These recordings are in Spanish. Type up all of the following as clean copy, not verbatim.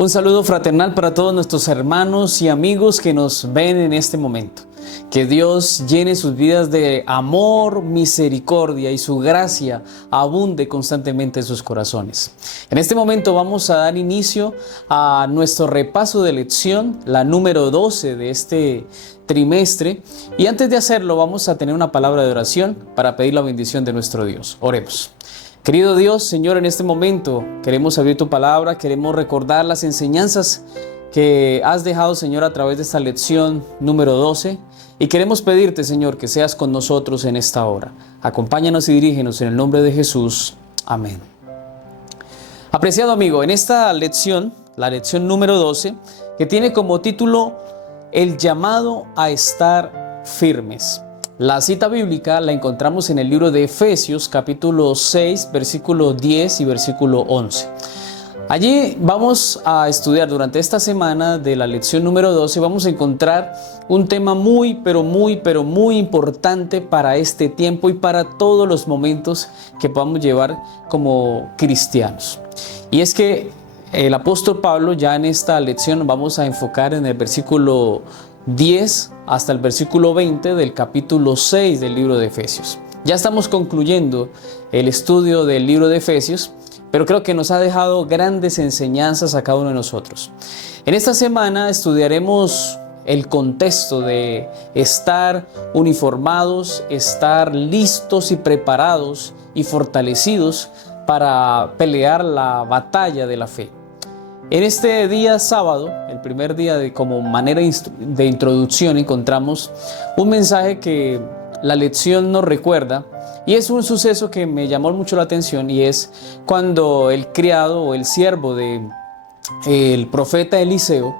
Un saludo fraternal para todos nuestros hermanos y amigos que nos ven en este momento. Que Dios llene sus vidas de amor, misericordia y su gracia abunde constantemente en sus corazones. En este momento vamos a dar inicio a nuestro repaso de lección, la número 12 de este trimestre. Y antes de hacerlo vamos a tener una palabra de oración para pedir la bendición de nuestro Dios. Oremos. Querido Dios, Señor, en este momento queremos abrir tu palabra, queremos recordar las enseñanzas que has dejado, Señor, a través de esta lección número 12 y queremos pedirte, Señor, que seas con nosotros en esta hora. Acompáñanos y dirígenos en el nombre de Jesús. Amén. Apreciado amigo, en esta lección, la lección número 12, que tiene como título El llamado a estar firmes. La cita bíblica la encontramos en el libro de Efesios, capítulo 6, versículo 10 y versículo 11. Allí vamos a estudiar durante esta semana de la lección número 12, vamos a encontrar un tema muy importante para este tiempo y para todos los momentos que podamos llevar como cristianos. Y es que el apóstol Pablo, ya en esta lección vamos a enfocar en el versículo 10 hasta el versículo 20 del capítulo 6 del libro de Efesios. Ya estamos concluyendo el estudio del libro de Efesios, pero creo que nos ha dejado grandes enseñanzas a cada uno de nosotros. En esta semana estudiaremos el contexto de estar uniformados, estar listos y preparados y fortalecidos para pelear la batalla de la fe. En este día sábado, el primer día como manera de introducción, encontramos un mensaje que la lección nos recuerda y es un suceso que me llamó mucho la atención, y es cuando el criado o el siervo del profeta Eliseo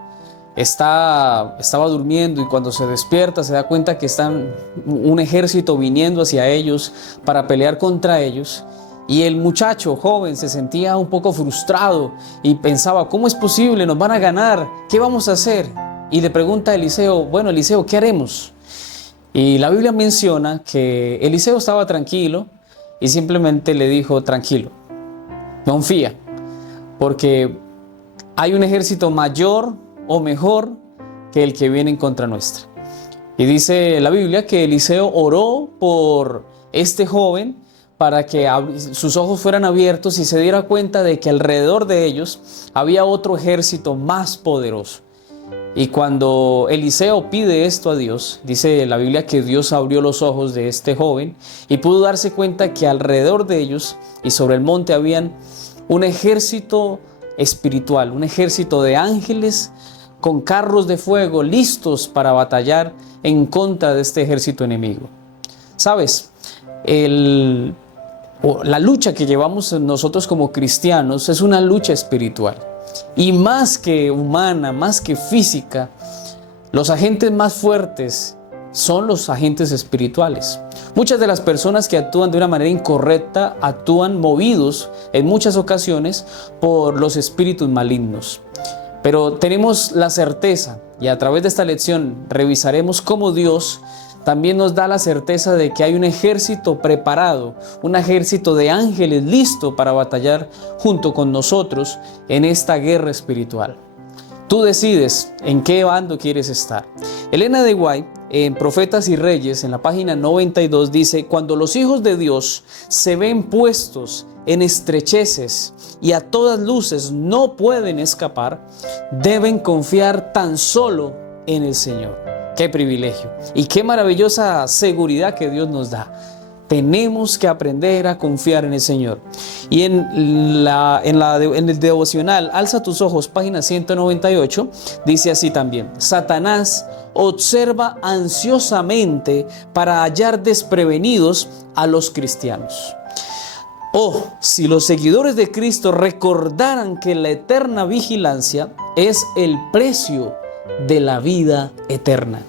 estaba durmiendo, y cuando se despierta se da cuenta que están un ejército viniendo hacia ellos para pelear contra ellos. Y el muchacho joven se sentía un poco frustrado y pensaba, ¿cómo es posible? Nos van a ganar, ¿qué vamos a hacer? Y le pregunta a Eliseo, bueno, Eliseo, ¿qué haremos? Y la Biblia menciona que Eliseo estaba tranquilo y simplemente le dijo, tranquilo, confía, porque hay un ejército mayor o mejor que el que viene en contra nuestra. Y dice la Biblia que Eliseo oró por este joven para que sus ojos fueran abiertos y se diera cuenta de que alrededor de ellos había otro ejército más poderoso. Y cuando Eliseo pide esto a Dios, dice la Biblia que Dios abrió los ojos de este joven y pudo darse cuenta que alrededor de ellos y sobre el monte habían un ejército espiritual, un ejército de ángeles con carros de fuego listos para batallar en contra de este ejército enemigo. ¿Sabes? La lucha que llevamos nosotros como cristianos es una lucha espiritual, y más que humana, más que física, los agentes más fuertes son los agentes espirituales. Muchas de las personas que actúan de una manera incorrecta actúan movidos en muchas ocasiones por los espíritus malignos. Pero tenemos la certeza, y a través de esta lección revisaremos cómo Dios también nos da la certeza de que hay un ejército preparado, un ejército de ángeles listo para batallar junto con nosotros en esta guerra espiritual. Tú decides en qué bando quieres estar. Elena de White, en Profetas y Reyes, en la página 92, dice: cuando los hijos de Dios se ven puestos en estrecheces y a todas luces no pueden escapar, deben confiar tan solo en el Señor. ¡Qué privilegio! Y qué maravillosa seguridad que Dios nos da. Tenemos que aprender a confiar en el Señor. Y en el devocional Alza tus ojos, página 198, dice así también: Satanás observa ansiosamente para hallar desprevenidos a los cristianos. Oh, si los seguidores de Cristo recordaran que la eterna vigilancia es el precio de la vida eterna.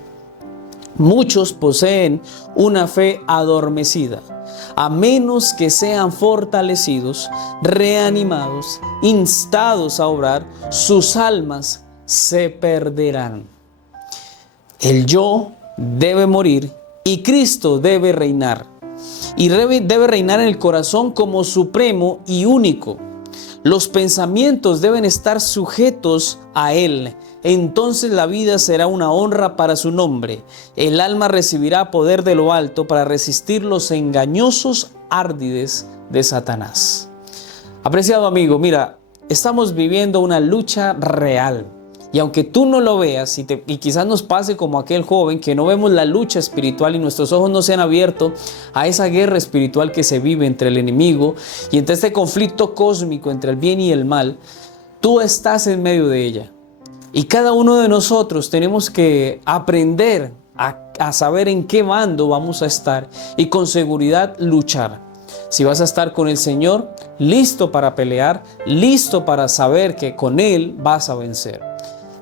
Muchos poseen una fe adormecida, a menos que sean fortalecidos, reanimados, instados a obrar, sus almas se perderán. El yo debe morir y Cristo debe reinar. Y debe reinar en el corazón como supremo y único. Los pensamientos deben estar sujetos a Él. Entonces la vida será una honra para su nombre. El alma recibirá poder de lo alto para resistir los engañosos árdides de Satanás. Apreciado amigo, mira, estamos viviendo una lucha real. Y aunque tú no lo veas y quizás nos pase como aquel joven que no vemos la lucha espiritual y nuestros ojos no se han abierto a esa guerra espiritual que se vive entre el enemigo y entre este conflicto cósmico entre el bien y el mal, tú estás en medio de ella. Y cada uno de nosotros tenemos que aprender a saber en qué bando vamos a estar y con seguridad luchar. Si vas a estar con el Señor, listo para pelear, listo para saber que con Él vas a vencer.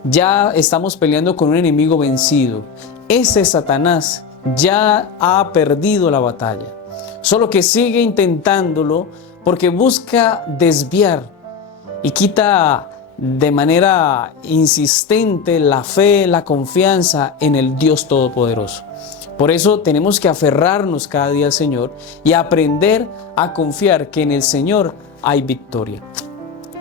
Ya estamos peleando con un enemigo vencido. Ese Satanás ya ha perdido la batalla. Solo que sigue intentándolo porque busca desviar y quita de manera insistente la fe, la confianza en el Dios Todopoderoso. Por eso tenemos que aferrarnos cada día al Señor y aprender a confiar que en el Señor hay victoria.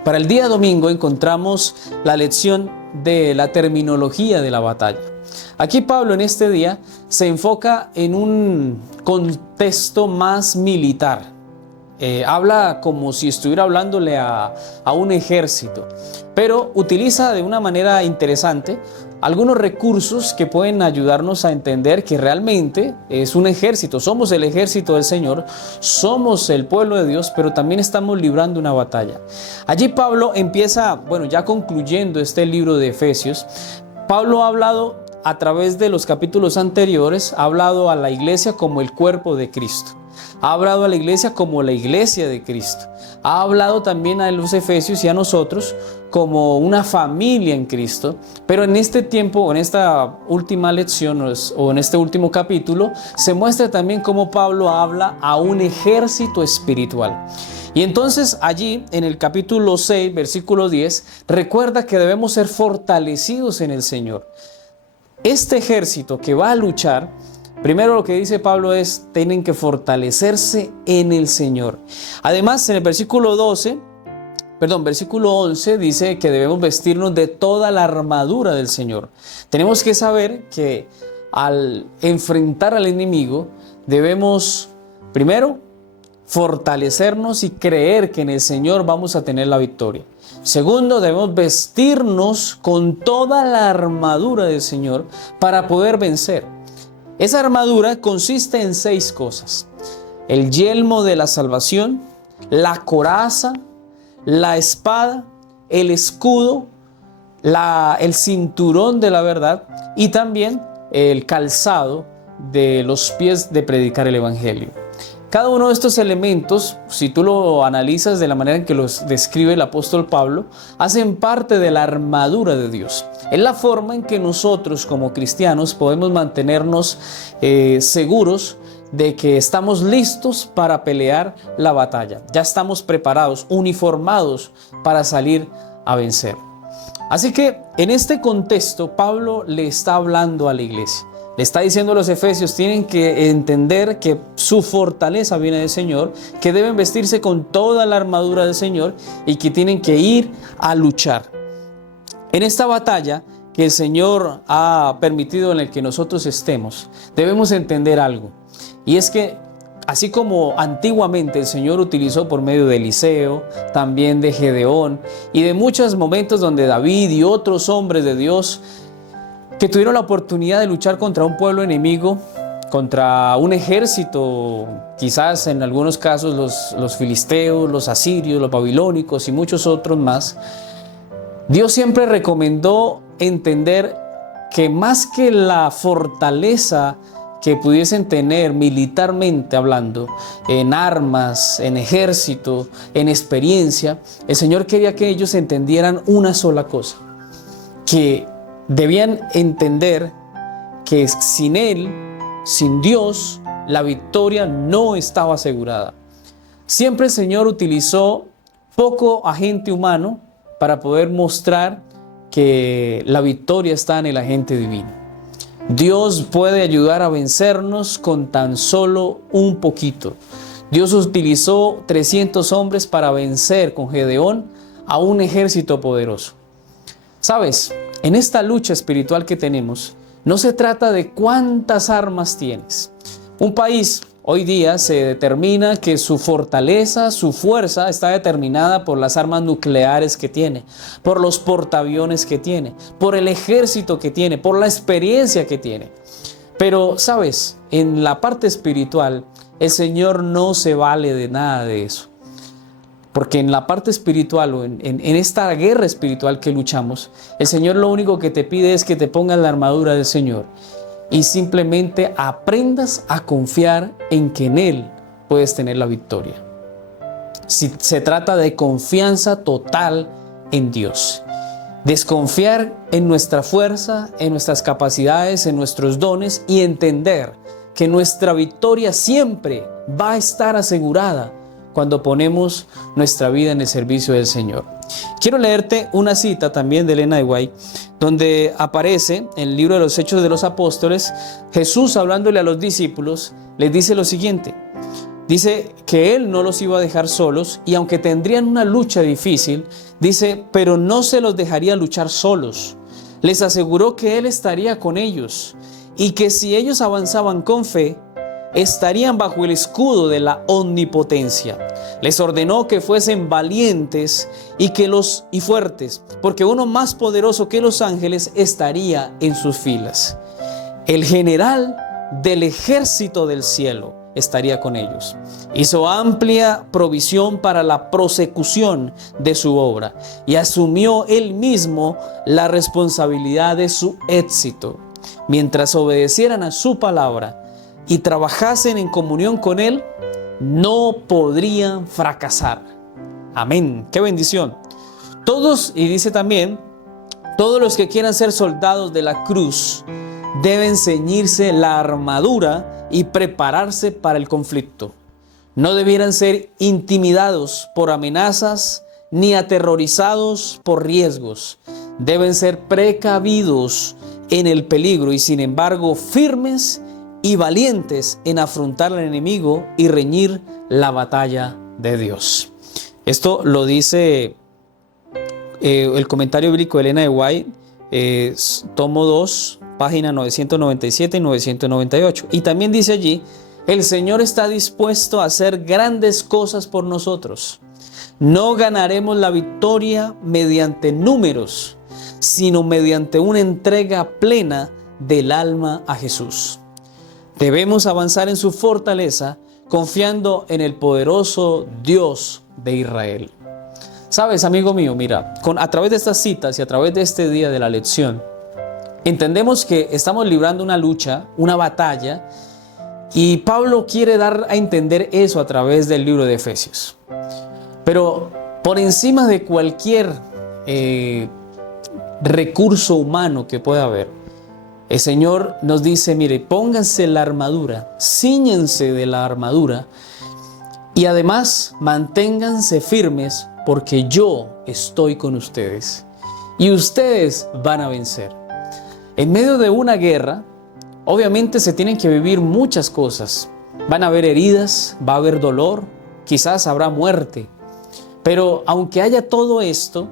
Para el día domingo encontramos la lección de la terminología de la batalla. Aquí Pablo en este día se enfoca en un contexto más militar. Habla como si estuviera hablándole a un ejército, pero utiliza de una manera interesante algunos recursos que pueden ayudarnos a entender que realmente es un ejército. Somos el ejército del Señor, somos el pueblo de Dios, pero también estamos librando una batalla. Allí Pablo empieza, ya concluyendo este libro de Efesios, Pablo ha hablado a través de los capítulos anteriores, ha hablado a la iglesia como el cuerpo de Cristo. Ha hablado a la iglesia como la iglesia de Cristo. Ha hablado también a los efesios y a nosotros como una familia en Cristo. Pero en este tiempo, en esta última lección o en este último capítulo, se muestra también cómo Pablo habla a un ejército espiritual. Y entonces allí en el capítulo 6, versículo 10, recuerda que debemos ser fortalecidos en el Señor. Este ejército que va a luchar, primero lo que dice Pablo es, tienen que fortalecerse en el Señor. Además, en el versículo 11 dice que debemos vestirnos de toda la armadura del Señor. Tenemos que saber que al enfrentar al enemigo, debemos primero fortalecernos y creer que en el Señor vamos a tener la victoria. Segundo, debemos vestirnos con toda la armadura del Señor para poder vencer. Esa armadura consiste en 6 cosas: el yelmo de la salvación, la coraza, la espada, el escudo, el cinturón de la verdad y también el calzado de los pies de predicar el evangelio. Cada uno de estos elementos, si tú lo analizas de la manera en que los describe el apóstol Pablo, hacen parte de la armadura de Dios. Es la forma en que nosotros como cristianos podemos mantenernos seguros de que estamos listos para pelear la batalla. Ya estamos preparados, uniformados para salir a vencer. Así que en este contexto Pablo le está hablando a la iglesia. Le está diciendo a los efesios, tienen que entender que su fortaleza viene del Señor, que deben vestirse con toda la armadura del Señor y que tienen que ir a luchar. En esta batalla que el Señor ha permitido en el que nosotros estemos, debemos entender algo. Y es que así como antiguamente el Señor utilizó por medio de Eliseo, también de Gedeón y de muchos momentos donde David y otros hombres de Dios que tuvieron la oportunidad de luchar contra un pueblo enemigo, contra un ejército, quizás en algunos casos los filisteos, los asirios, los babilónicos y muchos otros más, Dios siempre recomendó entender que más que la fortaleza que pudiesen tener militarmente hablando, en armas, en ejército, en experiencia, el Señor quería que ellos entendieran una sola cosa, que debían entender que sin Él, sin Dios, la victoria no estaba asegurada. Siempre el Señor utilizó poco agente humano para poder mostrar que la victoria está en el agente divino. Dios puede ayudar a vencernos con tan solo un poquito. Dios utilizó 300 hombres para vencer con Gedeón a un ejército poderoso. ¿Sabes? En esta lucha espiritual que tenemos, no se trata de cuántas armas tienes. Un país hoy día se determina que su fortaleza, su fuerza está determinada por las armas nucleares que tiene, por los portaaviones que tiene, por el ejército que tiene, por la experiencia que tiene. Pero, ¿sabes? En la parte espiritual, el Señor no se vale de nada de eso. Porque en la parte espiritual o en esta guerra espiritual que luchamos, el Señor lo único que te pide es que te pongas la armadura del Señor y simplemente aprendas a confiar en que en Él puedes tener la victoria. Si se trata de confianza total en Dios. Desconfiar en nuestra fuerza, en nuestras capacidades, en nuestros dones y entender que nuestra victoria siempre va a estar asegurada cuando ponemos nuestra vida en el servicio del Señor. Quiero leerte una cita también de Elena de White, donde aparece en el libro de los Hechos de los Apóstoles, Jesús hablándole a los discípulos, les dice lo siguiente. Dice que Él no los iba a dejar solos y aunque tendrían una lucha difícil, dice, pero no se los dejaría luchar solos. Les aseguró que Él estaría con ellos y que si ellos avanzaban con fe, estarían bajo el escudo de la omnipotencia. Les ordenó que fuesen valientes y fuertes, porque uno más poderoso que los ángeles estaría en sus filas. El general del ejército del cielo estaría con ellos. Hizo amplia provisión para la prosecución de su obra y asumió él mismo la responsabilidad de su éxito. Mientras obedecieran a su palabra y trabajasen en comunión con Él, no podrían fracasar. Amén. ¡Qué bendición! Todos, y dice también, todos los que quieran ser soldados de la cruz deben ceñirse la armadura y prepararse para el conflicto. No debieran ser intimidados por amenazas ni aterrorizados por riesgos. Deben ser precavidos en el peligro y sin embargo firmes y valientes en afrontar al enemigo y reñir la batalla de Dios. Esto lo dice el comentario bíblico de Elena de White, tomo 2, página 997 y 998. Y también dice allí, el Señor está dispuesto a hacer grandes cosas por nosotros. No ganaremos la victoria mediante números, sino mediante una entrega plena del alma a Jesús. Debemos avanzar en su fortaleza, confiando en el poderoso Dios de Israel. Sabes, amigo mío, mira, a través de estas citas y a través de este día de la lección, entendemos que estamos librando una lucha, una batalla, y Pablo quiere dar a entender eso a través del libro de Efesios. Pero por encima de cualquier recurso humano que pueda haber, el Señor nos dice, mire, pónganse la armadura, cíñense de la armadura y además manténganse firmes porque yo estoy con ustedes y ustedes van a vencer. En medio de una guerra, obviamente se tienen que vivir muchas cosas. Van a haber heridas, va a haber dolor, quizás habrá muerte. Pero aunque haya todo esto,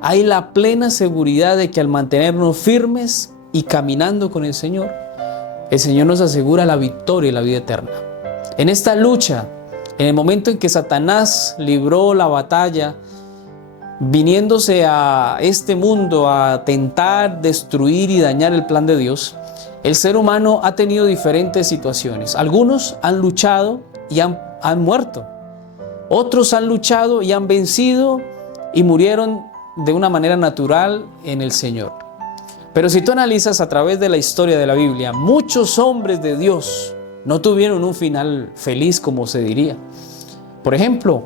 hay la plena seguridad de que al mantenernos firmes y caminando con el Señor nos asegura la victoria y la vida eterna. En esta lucha, en el momento en que Satanás libró la batalla, viniéndose a este mundo a tentar, destruir y dañar el plan de Dios, el ser humano ha tenido diferentes situaciones. Algunos han luchado y han muerto. Otros han luchado y han vencido y murieron de una manera natural en el Señor. Pero si tú analizas a través de la historia de la Biblia, muchos hombres de Dios no tuvieron un final feliz, como se diría. Por ejemplo,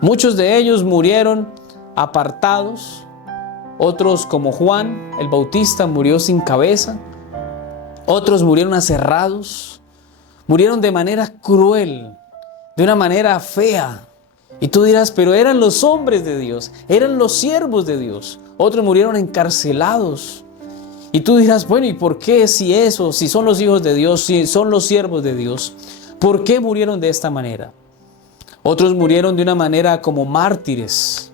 muchos de ellos murieron apartados, otros como Juan el Bautista murió sin cabeza, otros murieron aserrados, murieron de manera cruel, de una manera fea. Y tú dirás, pero eran los hombres de Dios, eran los siervos de Dios. Otros murieron encarcelados. Y tú dirás, bueno, ¿y por qué si son los hijos de Dios, si son los siervos de Dios, por qué murieron de esta manera? Otros murieron de una manera como mártires.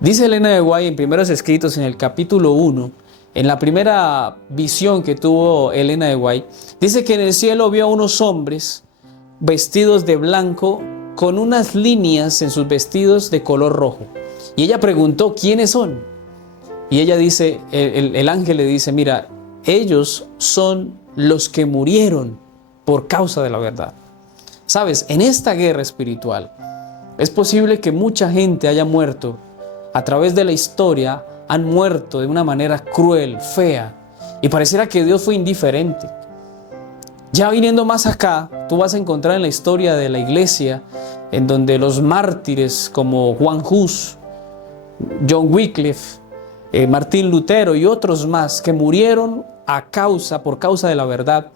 Dice Elena de White en Primeros Escritos, en el capítulo 1, en la primera visión que tuvo Elena de White, dice que en el cielo vio a unos hombres vestidos de blanco con unas líneas en sus vestidos de color rojo. Y ella preguntó, ¿quiénes son? Y ella dice, el ángel le dice, mira, ellos son los que murieron por causa de la verdad. Sabes, en esta guerra espiritual es posible que mucha gente haya muerto a través de la historia, han muerto de una manera cruel, fea, y pareciera que Dios fue indiferente. Ya viniendo más acá, tú vas a encontrar en la historia de la iglesia, en donde los mártires como Juan Hus, John Wycliffe, Martín Lutero y otros más que murieron por causa de la verdad,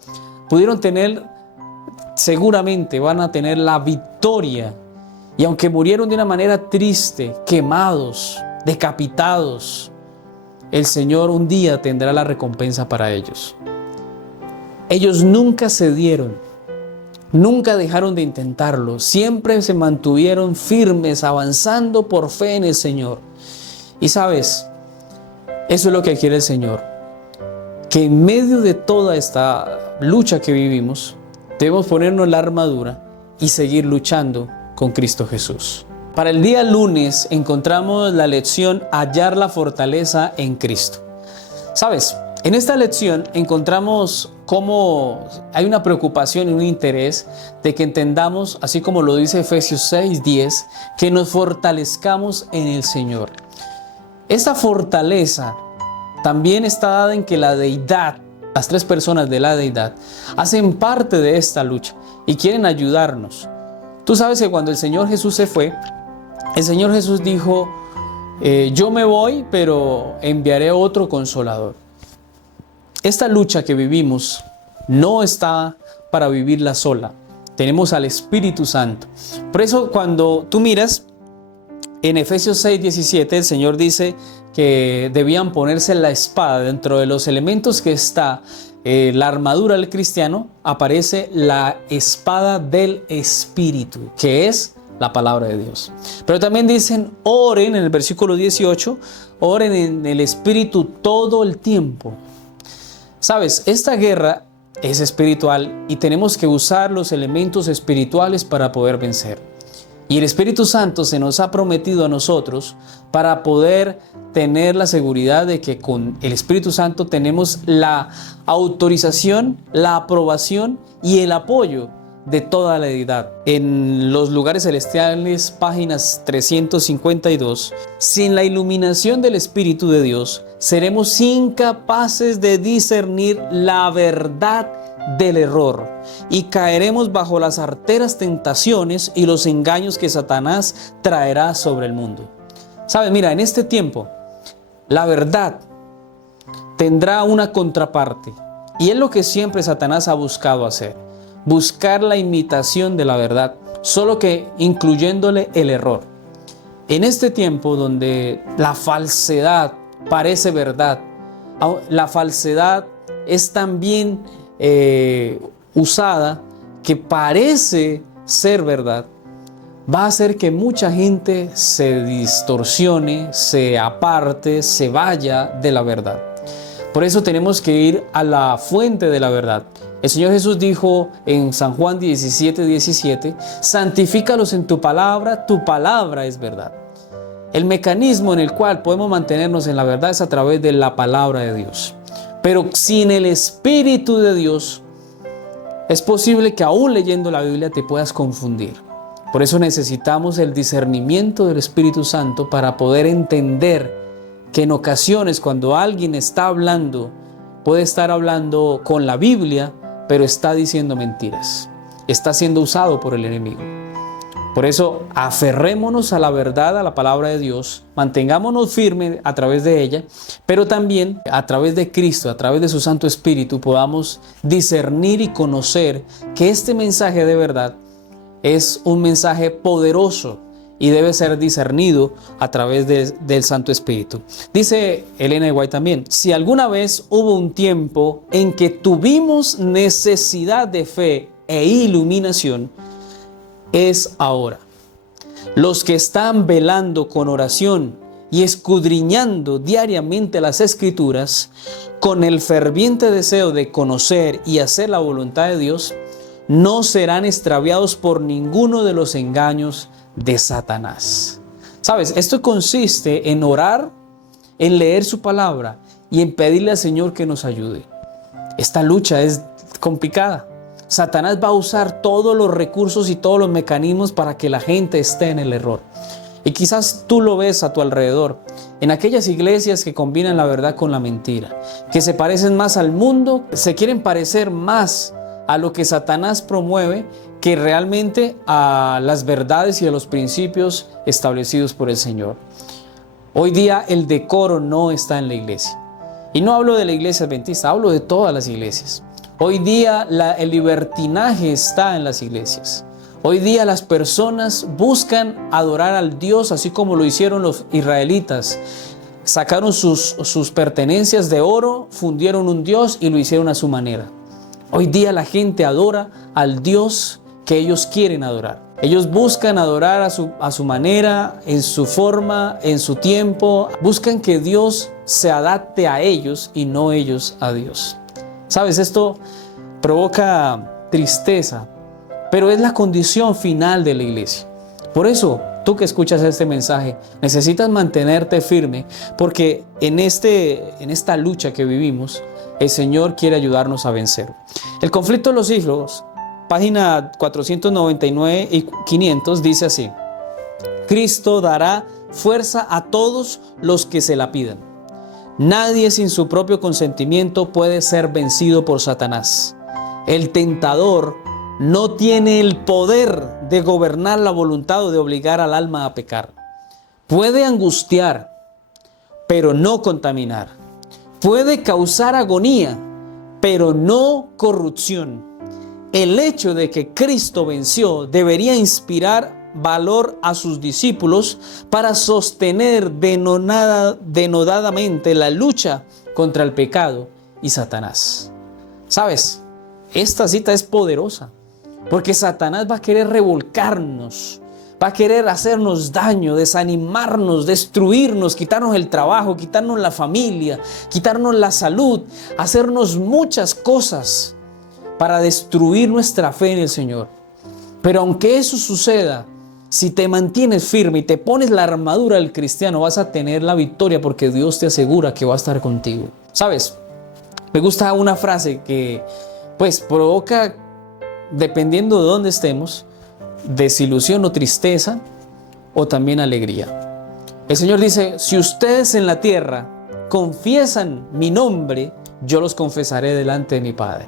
pudieron tener, seguramente van a tener la victoria. Y aunque murieron de una manera triste, quemados, decapitados, el Señor un día tendrá la recompensa para ellos. Ellos nunca cedieron, nunca dejaron de intentarlo, siempre se mantuvieron firmes, avanzando por fe en el Señor. Y sabes, eso es lo que quiere el Señor, que en medio de toda esta lucha que vivimos, debemos ponernos la armadura y seguir luchando con Cristo Jesús. Para el día lunes encontramos la lección hallar la fortaleza en Cristo. ¿Sabes? En esta lección encontramos cómo hay una preocupación y un interés de que entendamos, así como lo dice Efesios 6:10, que nos fortalezcamos en el Señor. Esta fortaleza también está dada en que la deidad, las tres personas de la deidad, hacen parte de esta lucha y quieren ayudarnos. Tú sabes que cuando el Señor Jesús se fue, el Señor Jesús dijo, yo me voy, pero enviaré otro consolador. Esta lucha que vivimos no está para vivirla sola. Tenemos al Espíritu Santo. Por eso cuando tú miras en Efesios 6:17, el Señor dice que debían ponerse la espada. Dentro de los elementos que está la armadura del cristiano, aparece la espada del Espíritu, que es la palabra de Dios. Pero también dicen, oren en el versículo 18, oren en el Espíritu todo el tiempo. Sabes, esta guerra es espiritual y tenemos que usar los elementos espirituales para poder vencer. Y el Espíritu Santo se nos ha prometido a nosotros para poder tener la seguridad de que con el Espíritu Santo tenemos la autorización, la aprobación y el apoyo de toda la deidad. En los lugares celestiales, páginas 352, sin la iluminación del Espíritu de Dios, seremos incapaces de discernir la verdad del error y caeremos bajo las arteras tentaciones y los engaños que Satanás traerá sobre el mundo. ¿Sabes? Mira, en este tiempo, la verdad tendrá una contraparte y es lo que siempre Satanás ha buscado hacer. Buscar la imitación de la verdad, solo que incluyéndole el error. En este tiempo donde la falsedad parece verdad, la falsedad es también usada que parece ser verdad, va a hacer que mucha gente se distorsione, se aparte, se vaya de la verdad. Por eso tenemos que ir a la fuente de la verdad. El Señor Jesús dijo en San Juan 17:17, santifícalos en tu palabra es verdad. El mecanismo en el cual podemos mantenernos en la verdad es a través de la palabra de Dios. Pero sin el Espíritu de Dios, es posible que aún leyendo la Biblia te puedas confundir. Por eso necesitamos el discernimiento del Espíritu Santo para poder entender que en ocasiones cuando alguien está hablando, puede estar hablando con la Biblia, pero está diciendo mentiras. Está siendo usado por el enemigo. Por eso aferrémonos a la verdad, a la palabra de Dios, mantengámonos firmes a través de ella, pero también a través de Cristo, a través de su Santo Espíritu, podamos discernir y conocer que este mensaje de verdad es un mensaje poderoso y debe ser discernido a través del Santo Espíritu. Dice Elena de White también, si alguna vez hubo un tiempo en que tuvimos necesidad de fe e iluminación, es ahora. Los que están velando con oración y escudriñando diariamente las Escrituras, con el ferviente deseo de conocer y hacer la voluntad de Dios, no serán extraviados por ninguno de los engaños de Satanás. ¿Sabes? Esto consiste en orar, en leer su palabra y en pedirle al Señor que nos ayude. Esta lucha es complicada. Satanás va a usar todos los recursos y todos los mecanismos para que la gente esté en el error. Y quizás tú lo ves a tu alrededor, en aquellas iglesias que combinan la verdad con la mentira, que se parecen más al mundo, se quieren parecer más a lo que Satanás promueve que realmente a las verdades y a los principios establecidos por el Señor. Hoy día el decoro no está en la iglesia. Y no hablo de la iglesia adventista, hablo de todas las iglesias. Hoy día el libertinaje está en las iglesias. Hoy día las personas buscan adorar al Dios así como lo hicieron los israelitas. Sacaron sus pertenencias de oro, fundieron un Dios y lo hicieron a su manera. Hoy día la gente adora al Dios que ellos quieren adorar. Ellos buscan adorar a su manera, en su forma, en su tiempo. Buscan que Dios se adapte a ellos y no ellos a Dios. ¿Sabes? Esto provoca tristeza, pero es la condición final de la iglesia. Por eso, tú que escuchas este mensaje, necesitas mantenerte firme, porque en esta lucha que vivimos, el Señor quiere ayudarnos a vencer. El conflicto de los siglos, página 499 y 500, dice así: Cristo dará fuerza a todos los que se la pidan. Nadie sin su propio consentimiento puede ser vencido por Satanás. El tentador no tiene el poder de gobernar la voluntad o de obligar al alma a pecar. Puede angustiar, pero no contaminar. Puede causar agonía, pero no corrupción. El hecho de que Cristo venció debería inspirar valor a sus discípulos para sostener denodadamente la lucha contra el pecado y Satanás. ¿Sabes? Esta cita es poderosa porque Satanás va a querer revolcarnos, va a querer hacernos daño, desanimarnos, destruirnos, quitarnos el trabajo, quitarnos la familia, quitarnos la salud, hacernos muchas cosas para destruir nuestra fe en el Señor. Pero aunque eso suceda, si te mantienes firme y te pones la armadura del cristiano, vas a tener la victoria porque Dios te asegura que va a estar contigo. ¿Sabes? Me gusta una frase que provoca, dependiendo de dónde estemos, desilusión o tristeza o también alegría. El Señor dice: si ustedes en la tierra confiesan mi nombre, yo los confesaré delante de mi Padre.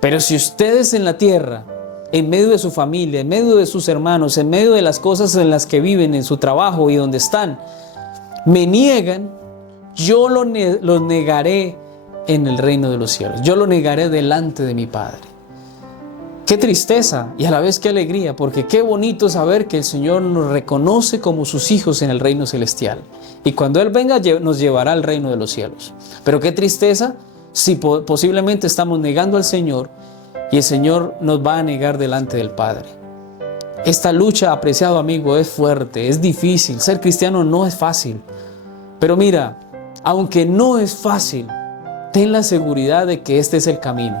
Pero si ustedes en la tierra, en medio de su familia, en medio de sus hermanos, en medio de las cosas en las que viven, en su trabajo y donde están, me niegan, yo los negaré en el reino de los cielos. Yo lo negaré delante de mi Padre. Qué tristeza y a la vez qué alegría, porque qué bonito saber que el Señor nos reconoce como sus hijos en el reino celestial. Y cuando Él venga, nos llevará al reino de los cielos. Pero qué tristeza si posiblemente estamos negando al Señor y el Señor nos va a negar delante del Padre. Esta lucha, apreciado amigo, es fuerte, es difícil. Ser cristiano no es fácil. Pero mira, aunque no es fácil, ten la seguridad de que este es el camino.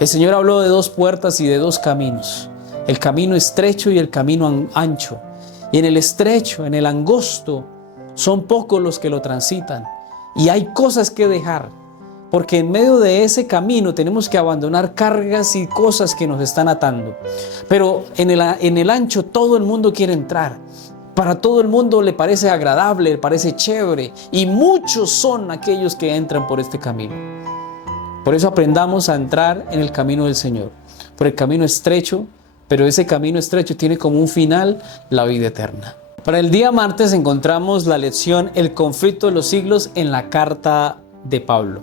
El Señor habló de dos puertas y de dos caminos. El camino estrecho y el camino ancho. Y en el estrecho, en el angosto, son pocos los que lo transitan. Y hay cosas que dejar. Porque en medio de ese camino tenemos que abandonar cargas y cosas que nos están atando. Pero en el ancho todo el mundo quiere entrar. Para todo el mundo le parece agradable, le parece chévere. Y muchos son aquellos que entran por este camino. Por eso aprendamos a entrar en el camino del Señor. Por el camino estrecho, pero ese camino estrecho tiene como un final la vida eterna. Para el día martes encontramos la lección El conflicto de los siglos en la carta de Pablo.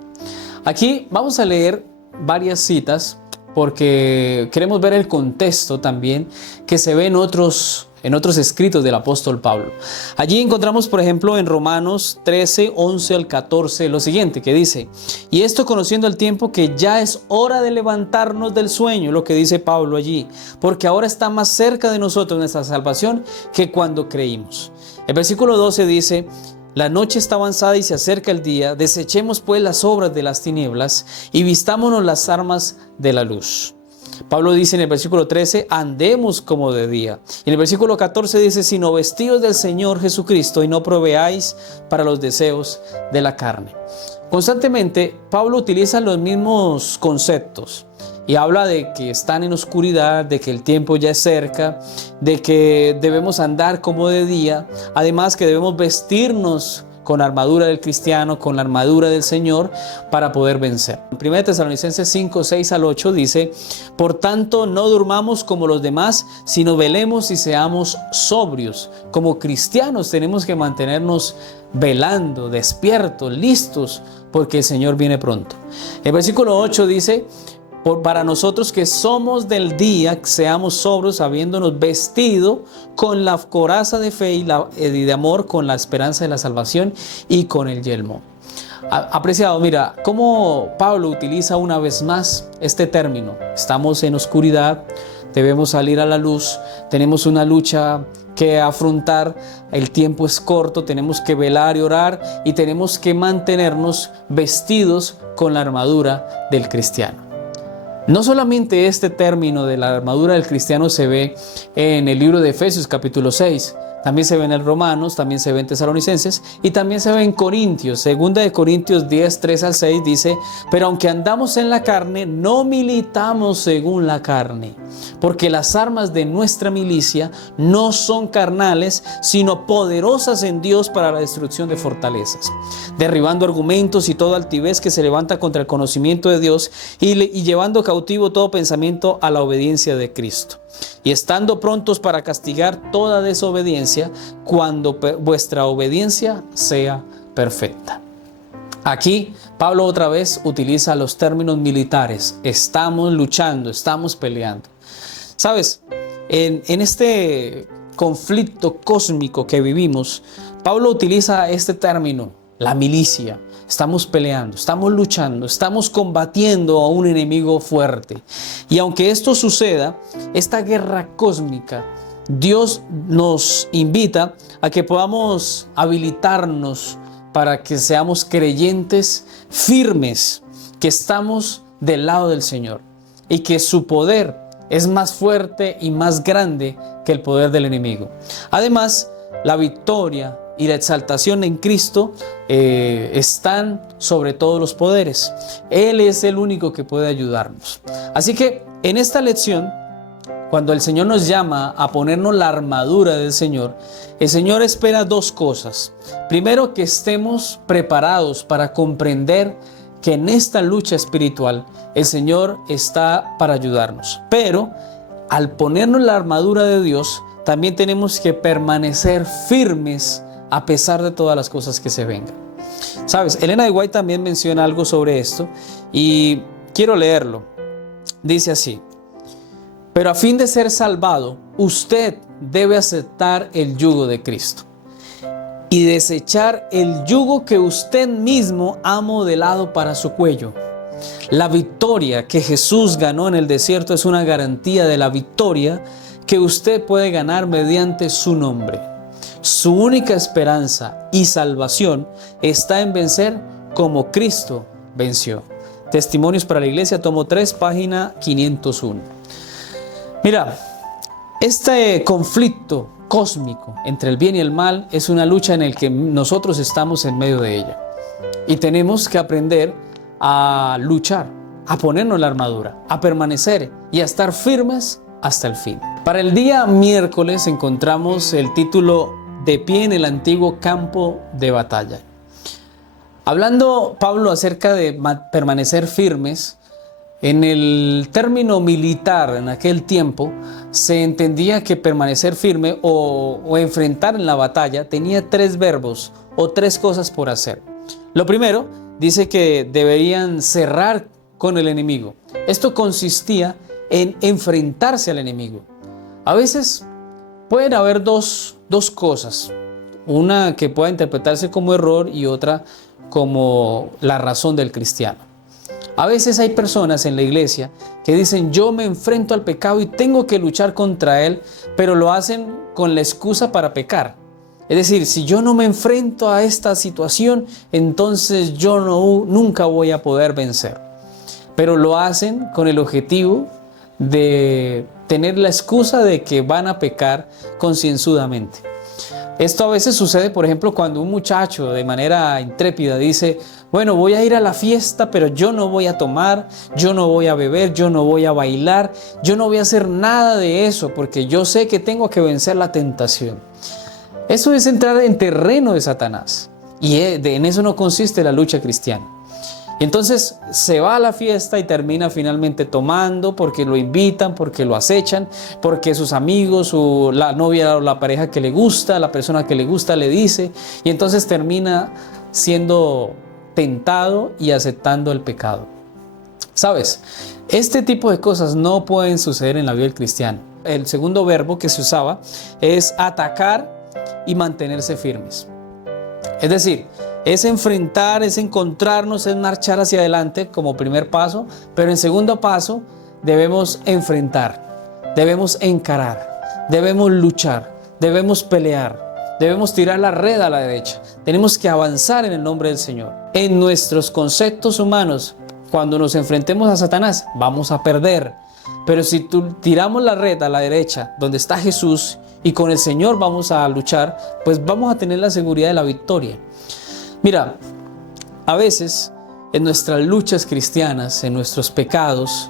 Aquí vamos a leer varias citas porque queremos ver el contexto también que se ve en otros en otros escritos del apóstol Pablo. Allí encontramos, por ejemplo, en Romanos 13, 11 al 14, lo siguiente que dice: y esto conociendo el tiempo que ya es hora de levantarnos del sueño, lo que dice Pablo allí, porque ahora está más cerca de nosotros nuestra salvación que cuando creímos. El versículo 12 dice: la noche está avanzada y se acerca el día, desechemos pues las obras de las tinieblas y vistámonos las armas de la luz. Pablo dice en el versículo 13, andemos como de día. Y en el versículo 14 dice, sino vestidos del Señor Jesucristo y no proveáis para los deseos de la carne. Constantemente Pablo utiliza los mismos conceptos y habla de que están en oscuridad, de que el tiempo ya es cerca, de que debemos andar como de día, además que debemos vestirnos con la armadura del cristiano, con la armadura del Señor para poder vencer. En 1 Tesalonicenses 5, 6 al 8 dice, por tanto no durmamos como los demás, sino velemos y seamos sobrios. Como cristianos tenemos que mantenernos velando, despiertos, listos, porque el Señor viene pronto. El versículo 8 dice, para nosotros que somos del día, seamos sobrios, habiéndonos vestido con la coraza de fe y de amor, con la esperanza de la salvación y con el yelmo. Apreciado, mira cómo Pablo utiliza una vez más este término. Estamos en oscuridad, debemos salir a la luz, tenemos una lucha que afrontar, el tiempo es corto, tenemos que velar y orar y tenemos que mantenernos vestidos con la armadura del cristiano. No solamente este término de la armadura del cristiano se ve en el libro de Efesios capítulo 6, también se ve en el Romanos, también se ve en Tesalonicenses y también se ve en Corintios. Segunda de Corintios 10, 3 al 6 dice, pero aunque andamos en la carne, no militamos según la carne, porque las armas de nuestra milicia no son carnales, sino poderosas en Dios para la destrucción de fortalezas, derribando argumentos y toda altivez que se levanta contra el conocimiento de Dios y llevando cautivo todo pensamiento a la obediencia de Cristo. Y estando prontos para castigar toda desobediencia cuando vuestra obediencia sea perfecta. Aquí Pablo otra vez utiliza los términos militares. Estamos luchando, estamos peleando. ¿Sabes? En este conflicto cósmico que vivimos, Pablo utiliza este término, la milicia. Estamos peleando, estamos luchando, estamos combatiendo a un enemigo fuerte. Y aunque esto suceda, esta guerra cósmica, Dios nos invita a que podamos habilitarnos para que seamos creyentes firmes, que estamos del lado del Señor y que su poder es más fuerte y más grande que el poder del enemigo. Además, la victoria y la exaltación en Cristo están sobre todos los poderes. Él es el único que puede ayudarnos. Así que en esta lección, cuando el Señor nos llama a ponernos la armadura del Señor, el Señor espera dos cosas. Primero, que estemos preparados para comprender que en esta lucha espiritual el Señor está para ayudarnos. Pero al ponernos la armadura de Dios, también tenemos que permanecer firmes a pesar de todas las cosas que se vengan. ¿Sabes? Elena de White también menciona algo sobre esto y quiero leerlo. Dice así: pero a fin de ser salvado, usted debe aceptar el yugo de Cristo y desechar el yugo que usted mismo ha modelado para su cuello. La victoria que Jesús ganó en el desierto es una garantía de la victoria que usted puede ganar mediante su nombre. Su única esperanza y salvación está en vencer como Cristo venció. Testimonios para la Iglesia, tomo 3, página 501. Mira, este conflicto cósmico entre el bien y el mal es una lucha en la que nosotros estamos en medio de ella. Y tenemos que aprender a luchar, a ponernos la armadura, a permanecer y a estar firmes hasta el fin. Para el día miércoles encontramos el título de pie en el antiguo campo de batalla. Hablando Pablo acerca de permanecer firmes, en el término militar en aquel tiempo se entendía que permanecer firme o enfrentar en la batalla tenía tres verbos o tres cosas por hacer. Lo primero dice que deberían cerrar con el enemigo. Esto consistía en enfrentarse al enemigo. A veces Pueden haber dos cosas, una que pueda interpretarse como error y otra como la razón del cristiano. A veces hay personas en la iglesia que dicen: yo me enfrento al pecado y tengo que luchar contra él, pero lo hacen con la excusa para pecar. Es decir, si yo no me enfrento a esta situación, entonces yo nunca voy a poder vencer. Pero lo hacen con el objetivo de tener la excusa de que van a pecar concienzudamente. Esto a veces sucede, por ejemplo, cuando un muchacho de manera intrépida dice: bueno, voy a ir a la fiesta, pero yo no voy a tomar, yo no voy a beber, yo no voy a bailar, yo no voy a hacer nada de eso porque yo sé que tengo que vencer la tentación. Eso es entrar en terreno de Satanás, y en eso no consiste la lucha cristiana. Entonces se va a la fiesta y termina finalmente tomando porque lo invitan, porque lo acechan, porque sus amigos, la novia o la pareja que le gusta, la persona que le gusta le dice, y entonces termina siendo tentado y aceptando el pecado. ¿Sabes? Este tipo de cosas no pueden suceder en la vida del cristiano. El segundo verbo que se usaba es atacar y mantenerse firmes. Es decir, es enfrentar, es encontrarnos, es marchar hacia adelante como primer paso, pero en segundo paso debemos enfrentar, debemos encarar, debemos luchar, debemos pelear, debemos tirar la red a la derecha, tenemos que avanzar en el nombre del Señor. En nuestros conceptos humanos, cuando nos enfrentemos a Satanás, vamos a perder, pero si tiramos la red a la derecha, donde está Jesús, y con el Señor vamos a luchar, pues vamos a tener la seguridad de la victoria. Mira, a veces en nuestras luchas cristianas, en nuestros pecados,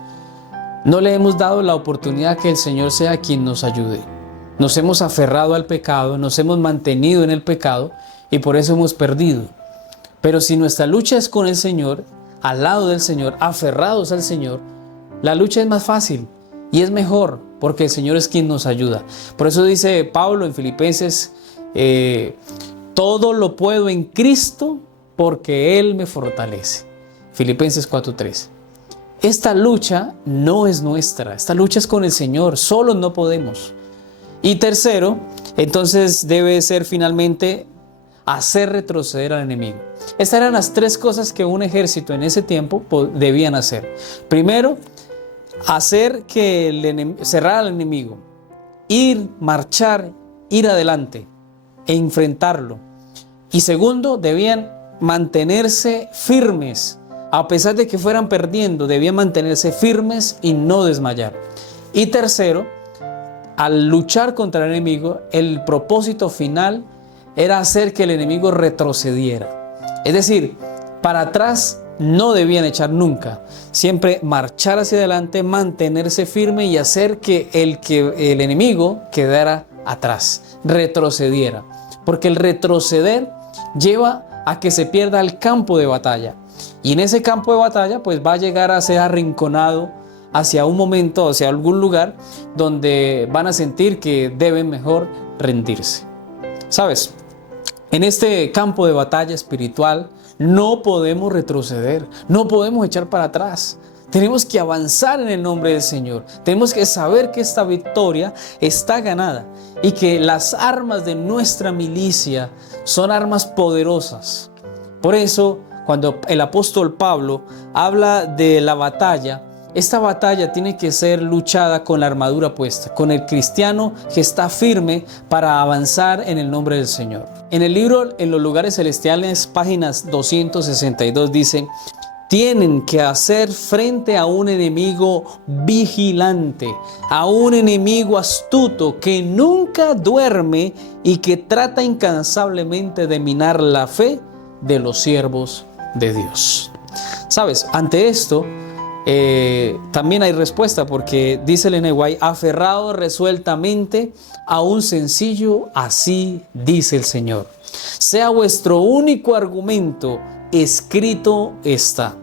no le hemos dado la oportunidad que el Señor sea quien nos ayude. Nos hemos aferrado al pecado, nos hemos mantenido en el pecado y por eso hemos perdido. Pero si nuestra lucha es con el Señor, al lado del Señor, aferrados al Señor, la lucha es más fácil y es mejor porque el Señor es quien nos ayuda. Por eso dice Pablo en Filipenses: todo lo puedo en Cristo porque Él me fortalece. Filipenses 4:3. Esta lucha no es nuestra, esta lucha es con el Señor, solos no podemos. Y tercero, entonces debe ser finalmente hacer retroceder al enemigo. Estas eran las tres cosas que un ejército en ese tiempo debían hacer. Primero, hacer que cerrar al enemigo, marchar, ir adelante e enfrentarlo. Y segundo, debían mantenerse firmes. A pesar de que fueran perdiendo, debían mantenerse firmes y no desmayar. Y tercero, al luchar contra el enemigo, el propósito final era hacer que el enemigo retrocediera. Es decir, para atrás no debían echar nunca. Siempre marchar hacia adelante, mantenerse firme y hacer que el enemigo quedara atrás, retrocediera. Porque el retroceder lleva a que se pierda el campo de batalla. Y en ese campo de batalla pues va a llegar a ser arrinconado hacia un momento, hacia algún lugar donde van a sentir que deben mejor rendirse. ¿Sabes? En este campo de batalla espiritual no podemos retroceder, no podemos echar para atrás. Tenemos que avanzar en el nombre del Señor. Tenemos que saber que esta victoria está ganada y que las armas de nuestra milicia son armas poderosas. Por eso, cuando el apóstol Pablo habla de la batalla, esta batalla tiene que ser luchada con la armadura puesta, con el cristiano que está firme para avanzar en el nombre del Señor. En el libro En los lugares celestiales, páginas 262 dice: tienen que hacer frente a un enemigo vigilante, a un enemigo astuto que nunca duerme y que trata incansablemente de minar la fe de los siervos de Dios. ¿Sabes? Ante esto también hay respuesta, porque dice el N.Y.: aferrado resueltamente a un sencillo así dice el Señor. Sea vuestro único argumento, escrito está.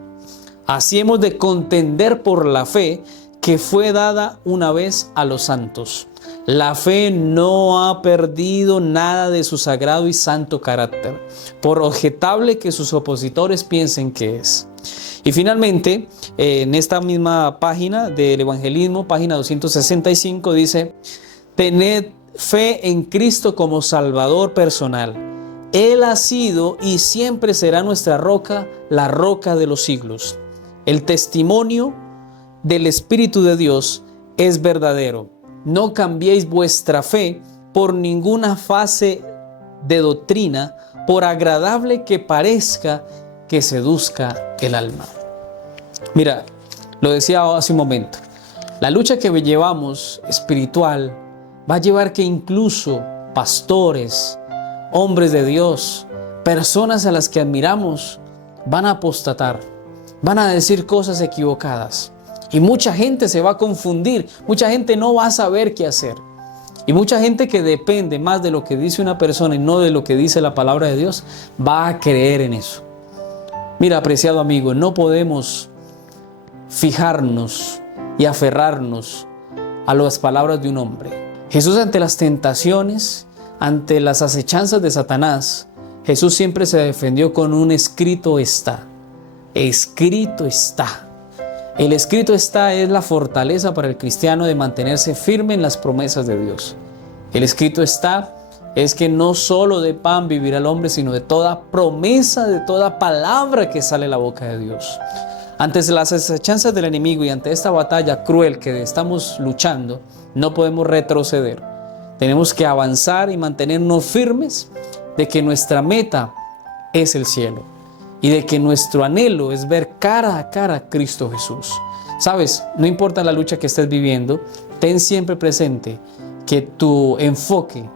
Así hemos de contender por la fe que fue dada una vez a los santos. La fe no ha perdido nada de su sagrado y santo carácter, por objetable que sus opositores piensen que es. Y finalmente, en esta misma página del Evangelismo, página 265, dice: tened fe en Cristo como Salvador personal. Él ha sido y siempre será nuestra roca, la roca de los siglos. El testimonio del Espíritu de Dios es verdadero. No cambiéis vuestra fe por ninguna fase de doctrina, por agradable que parezca, que seduzca el alma. Mira, lo decía hace un momento, la lucha que llevamos espiritual va a llevar que incluso pastores, hombres de Dios, personas a las que admiramos, van a apostatar, van a decir cosas equivocadas. Y mucha gente se va a confundir, mucha gente no va a saber qué hacer. Y mucha gente que depende más de lo que dice una persona y no de lo que dice la palabra de Dios, va a creer en eso. Mira, apreciado amigo, no podemos fijarnos y aferrarnos a las palabras de un hombre. Jesús, ante las tentaciones, ante las acechanzas de Satanás, Jesús siempre se defendió con un escrito está. Escrito está. El escrito está es la fortaleza para el cristiano de mantenerse firme en las promesas de Dios. El escrito está es que no solo de pan vivirá el hombre, sino de toda promesa, de toda palabra que sale de la boca de Dios. Ante las acechanzas del enemigo y ante esta batalla cruel que estamos luchando, no podemos retroceder. Tenemos que avanzar y mantenernos firmes de que nuestra meta es el cielo y de que nuestro anhelo es ver cara a cara a Cristo Jesús. Sabes, no importa la lucha que estés viviendo, ten siempre presente que tu enfoque,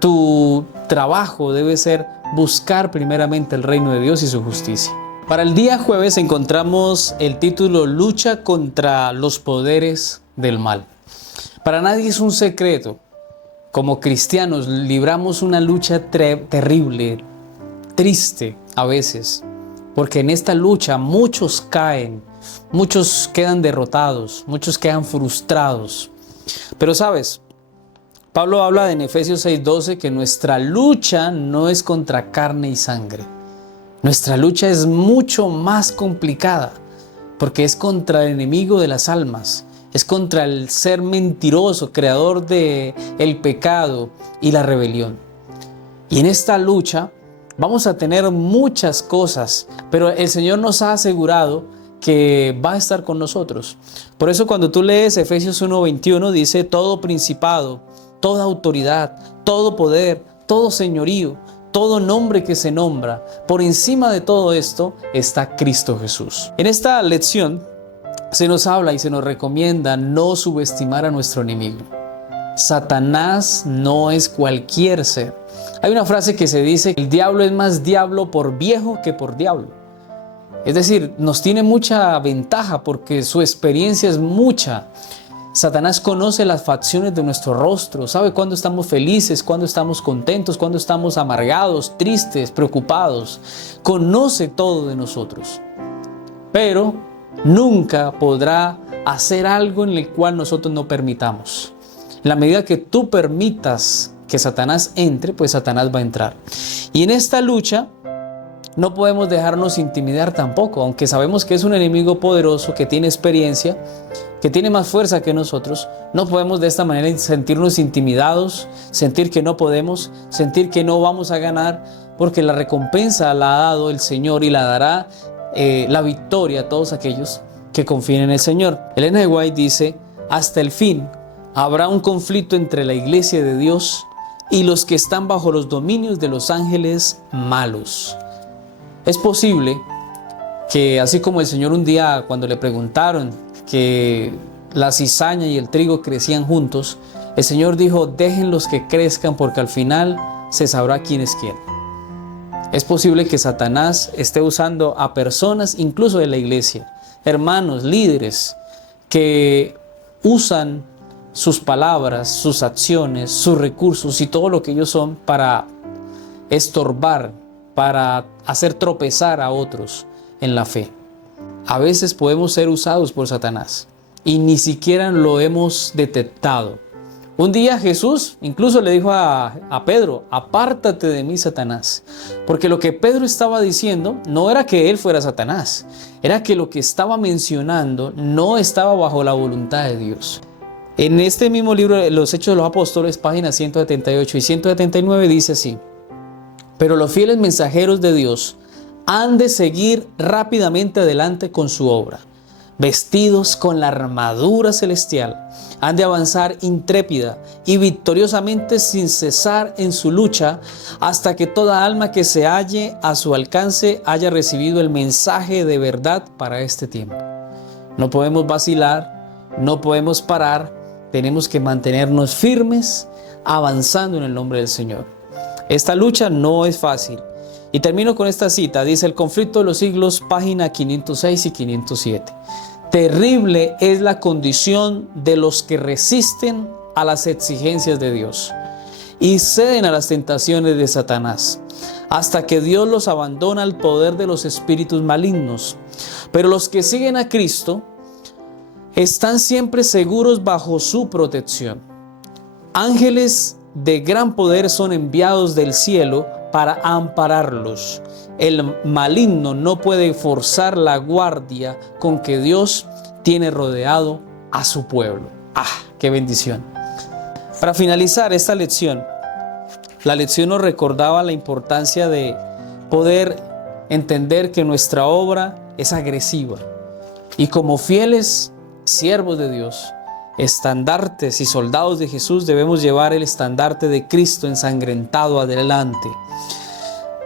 tu trabajo debe ser buscar primeramente el reino de Dios y su justicia. Para el día jueves encontramos el título Lucha contra los poderes del mal. Para nadie es un secreto. Como cristianos libramos una lucha terrible, triste a veces, porque en esta lucha muchos caen, muchos quedan derrotados, muchos quedan frustrados. Pero sabes, Pablo habla en Efesios 6:12 que nuestra lucha no es contra carne y sangre. Nuestra lucha es mucho más complicada, porque es contra el enemigo de las almas. Es contra el ser mentiroso, creador del pecado y la rebelión. Y en esta lucha vamos a tener muchas cosas, pero el Señor nos ha asegurado que va a estar con nosotros. Por eso cuando tú lees Efesios 1:21 dice todo principado, toda autoridad, todo poder, todo señorío, todo nombre que se nombra, por encima de todo esto está Cristo Jesús. En esta lección se nos habla y se nos recomienda no subestimar a nuestro enemigo. Satanás no es cualquier ser. Hay una frase que se dice: el diablo es más diablo por viejo que por diablo. Es decir, nos tiene mucha ventaja porque su experiencia es mucha. Satanás conoce las facciones de nuestro rostro, sabe cuándo estamos felices, cuándo estamos contentos, cuándo estamos amargados, tristes, preocupados. Conoce todo de nosotros. Pero nunca podrá hacer algo en el cual nosotros no permitamos. En la medida que tú permitas que Satanás entre, pues Satanás va a entrar. Y en esta lucha no podemos dejarnos intimidar tampoco, aunque sabemos que es un enemigo poderoso, que tiene experiencia, que tiene más fuerza que nosotros. No podemos de esta manera sentirnos intimidados, sentir que no podemos, sentir que no vamos a ganar, porque la recompensa la ha dado el Señor y la dará la victoria a todos aquellos que confíen en el Señor. Elena de White dice: hasta el fin habrá un conflicto entre la iglesia de Dios y los que están bajo los dominios de los ángeles malos. Es posible que, así como el Señor un día, cuando le preguntaron que la cizaña y el trigo crecían juntos, el Señor dijo: déjenlos que crezcan, porque al final se sabrá quién es quién. Es posible que Satanás esté usando a personas, incluso de la iglesia, hermanos, líderes, que usan sus palabras, sus acciones, sus recursos y todo lo que ellos son para estorbar, para hacer tropezar a otros en la fe. A veces podemos ser usados por Satanás y ni siquiera lo hemos detectado. Un día Jesús incluso le dijo a Pedro: apártate de mí, Satanás. Porque lo que Pedro estaba diciendo no era que él fuera Satanás, era que lo que estaba mencionando no estaba bajo la voluntad de Dios. En este mismo libro, Los Hechos de los Apóstoles, páginas 178 y 179, dice así: pero los fieles mensajeros de Dios han de seguir rápidamente adelante con su obra. Vestidos con la armadura celestial, han de avanzar intrépida y victoriosamente sin cesar en su lucha, hasta que toda alma que se halle a su alcance haya recibido el mensaje de verdad para este tiempo. No podemos vacilar, no podemos parar, tenemos que mantenernos firmes, avanzando en el nombre del Señor. Esta lucha no es fácil. Y termino con esta cita, dice El conflicto de los siglos, página 506 y 507. Terrible es la condición de los que resisten a las exigencias de Dios y ceden a las tentaciones de Satanás, hasta que Dios los abandona al poder de los espíritus malignos. Pero los que siguen a Cristo están siempre seguros bajo su protección. Ángeles de gran poder son enviados del cielo para ampararlos. El maligno no puede forzar la guardia con que Dios tiene rodeado a su pueblo. ¡Ah, qué bendición! Para finalizar esta lección, la lección nos recordaba la importancia de poder entender que nuestra obra es agresiva y como fieles siervos de Dios, estandartes y soldados de Jesús, debemos llevar el estandarte de Cristo ensangrentado adelante.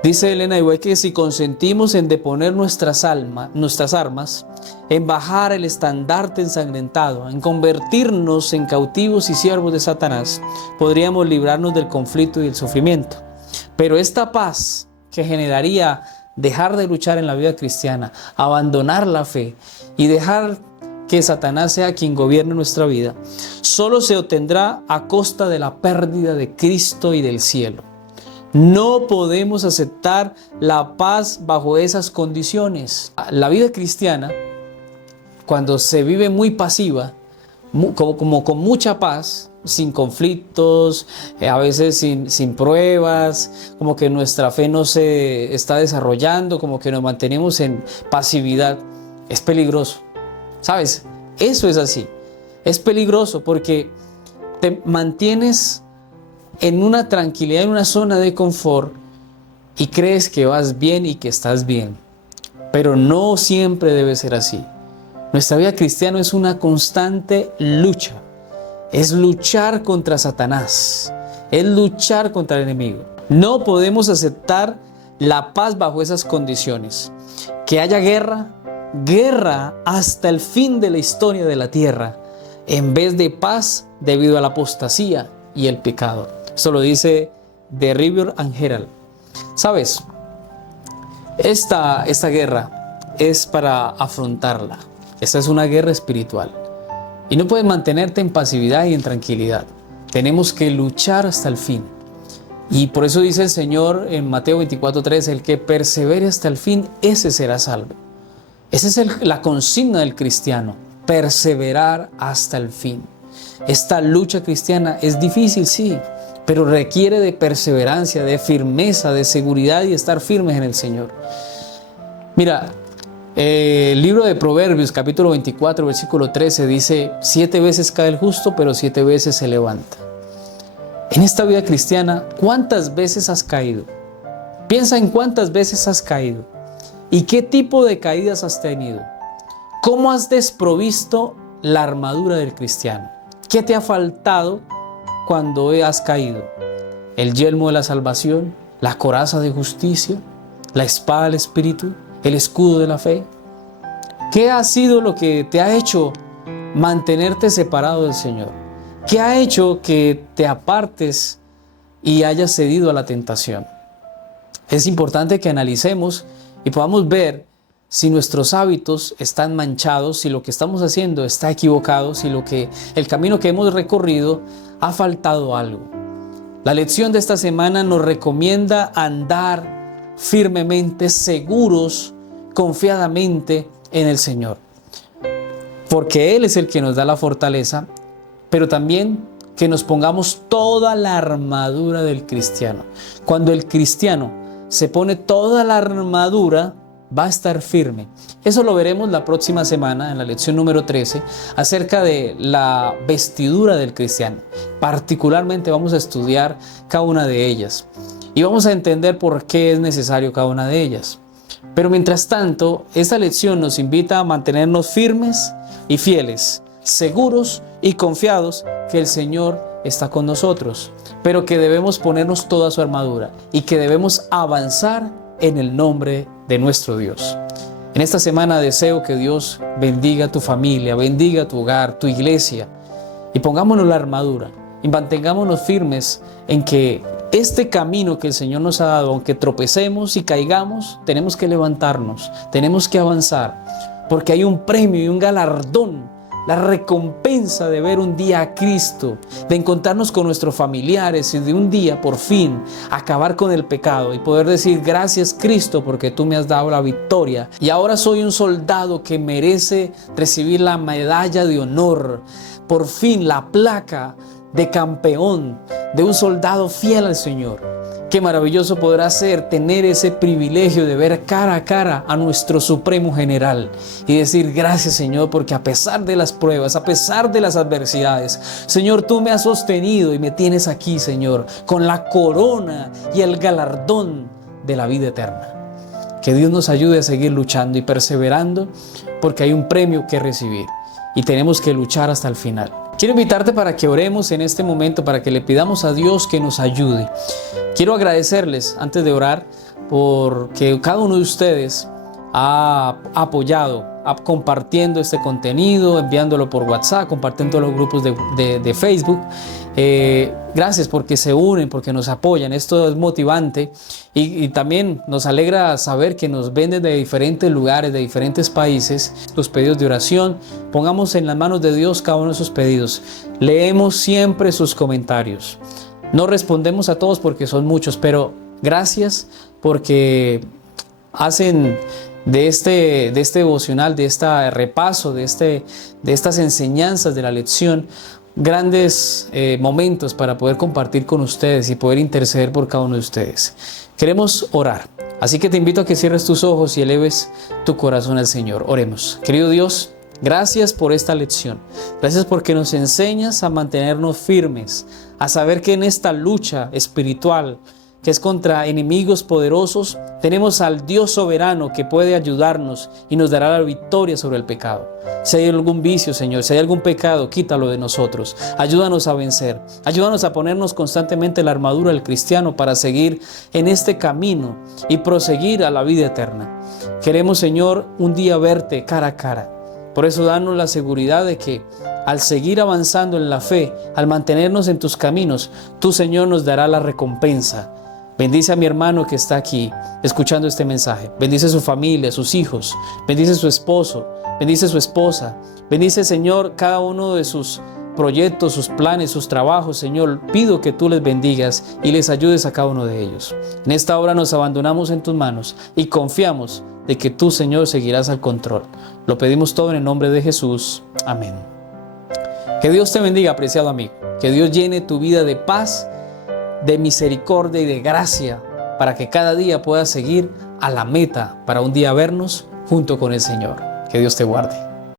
Dice Elena White que si consentimos en deponer nuestras armas, en bajar el estandarte ensangrentado, en convertirnos en cautivos y siervos de Satanás, podríamos librarnos del conflicto y del sufrimiento. Pero esta paz que generaría dejar de luchar en la vida cristiana, abandonar la fe y dejar que Satanás sea quien gobierne nuestra vida, solo se obtendrá a costa de la pérdida de Cristo y del cielo. No podemos aceptar la paz bajo esas condiciones. La vida cristiana, cuando se vive muy pasiva, como con mucha paz, sin conflictos, a veces sin pruebas, como que nuestra fe no se está desarrollando, como que nos mantenemos en pasividad, es peligroso. ¿Sabes? Eso es así. Es peligroso porque te mantienes en una tranquilidad, en una zona de confort y crees que vas bien y que estás bien. Pero no siempre debe ser así. Nuestra vida cristiana es una constante lucha. Es luchar contra Satanás. Es luchar contra el enemigo. No podemos aceptar la paz bajo esas condiciones. Que haya guerra hasta el fin de la historia de la tierra, en vez de paz debido a la apostasía y el pecado. Esto lo dice The Review and Herald. ¿Sabes? Esta guerra es para afrontarla. Esta es una guerra espiritual. Y no puedes mantenerte en pasividad y en tranquilidad. Tenemos que luchar hasta el fin. Y por eso dice el Señor en Mateo 24:3, el que persevere hasta el fin, ese será salvo. Esa es la consigna del cristiano, perseverar hasta el fin. Esta lucha cristiana es difícil, sí, pero requiere de perseverancia, de firmeza, de seguridad y estar firmes en el Señor. Mira, el libro de Proverbios, capítulo 24, versículo 13, dice: 7 veces cae el justo, pero 7 veces se levanta. En esta vida cristiana, ¿cuántas veces has caído? Piensa en cuántas veces has caído. ¿Y qué tipo de caídas has tenido? ¿Cómo has desprovisto la armadura del cristiano? ¿Qué te ha faltado cuando has caído? ¿El yelmo de la salvación? ¿La coraza de justicia? ¿La espada del Espíritu? ¿El escudo de la fe? ¿Qué ha sido lo que te ha hecho mantenerte separado del Señor? ¿Qué ha hecho que te apartes y hayas cedido a la tentación? Es importante que analicemos y podamos ver si nuestros hábitos están manchados, si lo que estamos haciendo está equivocado, si el camino que hemos recorrido ha faltado algo. La lección de esta semana nos recomienda andar firmemente, seguros, confiadamente en el Señor. Porque Él es el que nos da la fortaleza, pero también que nos pongamos toda la armadura del cristiano. Cuando el cristiano se pone toda la armadura, va a estar firme. Eso lo veremos la próxima semana en la lección número 13 acerca de la vestidura del cristiano. Particularmente vamos a estudiar cada una de ellas y vamos a entender por qué es necesario cada una de ellas. Pero mientras tanto, esta lección nos invita a mantenernos firmes y fieles, seguros y confiados que el Señor está con nosotros, pero que debemos ponernos toda su armadura y que debemos avanzar en el nombre de nuestro Dios. En esta semana deseo que Dios bendiga tu familia, bendiga tu hogar, tu iglesia, y pongámonos la armadura y mantengámonos firmes en que este camino que el Señor nos ha dado, aunque tropecemos y caigamos, tenemos que levantarnos, tenemos que avanzar, porque hay un premio y un galardón, la recompensa de ver un día a Cristo, de encontrarnos con nuestros familiares y de un día por fin acabar con el pecado y poder decir: gracias Cristo porque tú me has dado la victoria y ahora soy un soldado que merece recibir la medalla de honor, por fin la placa de campeón, de un soldado fiel al Señor. Qué maravilloso podrá ser tener ese privilegio de ver cara a cara a nuestro Supremo General y decir: gracias Señor, porque a pesar de las pruebas, a pesar de las adversidades, Señor, tú me has sostenido y me tienes aquí, Señor, con la corona y el galardón de la vida eterna. Que Dios nos ayude a seguir luchando y perseverando, porque hay un premio que recibir y tenemos que luchar hasta el final. Quiero invitarte para que oremos en este momento, para que le pidamos a Dios que nos ayude. Quiero agradecerles, antes de orar, porque cada uno de ustedes ha apoyado, compartiendo este contenido, enviándolo por WhatsApp, compartiendo en los grupos de Facebook. Gracias porque se unen, porque nos apoyan. Esto es motivante y también nos alegra saber que nos ven desde diferentes lugares, de diferentes países. Tus pedidos de oración, pongamos en las manos de Dios cada uno de sus pedidos. Leemos siempre sus comentarios. No respondemos a todos porque son muchos, pero gracias porque hacen de este devocional, de este repaso, de estas enseñanzas de la lección, grandes momentos para poder compartir con ustedes y poder interceder por cada uno de ustedes. Queremos orar, así que te invito a que cierres tus ojos y eleves tu corazón al Señor. Oremos. Querido Dios, gracias por esta lección. Gracias porque nos enseñas a mantenernos firmes, a saber que en esta lucha espiritual, que es contra enemigos poderosos, tenemos al Dios soberano que puede ayudarnos y nos dará la victoria sobre el pecado. Si hay algún vicio, Señor, si hay algún pecado, quítalo de nosotros. Ayúdanos a vencer. Ayúdanos a ponernos constantemente la armadura del cristiano para seguir en este camino y proseguir a la vida eterna. Queremos, Señor, un día verte cara a cara. Por eso danos la seguridad de que al seguir avanzando en la fe, al mantenernos en tus caminos, tú, Señor, nos dará la recompensa. Bendice a mi hermano que está aquí escuchando este mensaje. Bendice a su familia, a sus hijos. Bendice a su esposo. Bendice a su esposa. Bendice, Señor, cada uno de sus proyectos, sus planes, sus trabajos. Señor, pido que tú les bendigas y les ayudes a cada uno de ellos. En esta hora nos abandonamos en tus manos y confiamos de que tú, Señor, seguirás al control. Lo pedimos todo en el nombre de Jesús. Amén. Que Dios te bendiga, apreciado amigo. Que Dios llene tu vida de paz, de misericordia y de gracia para que cada día puedas seguir a la meta para un día vernos junto con el Señor. Que Dios te guarde.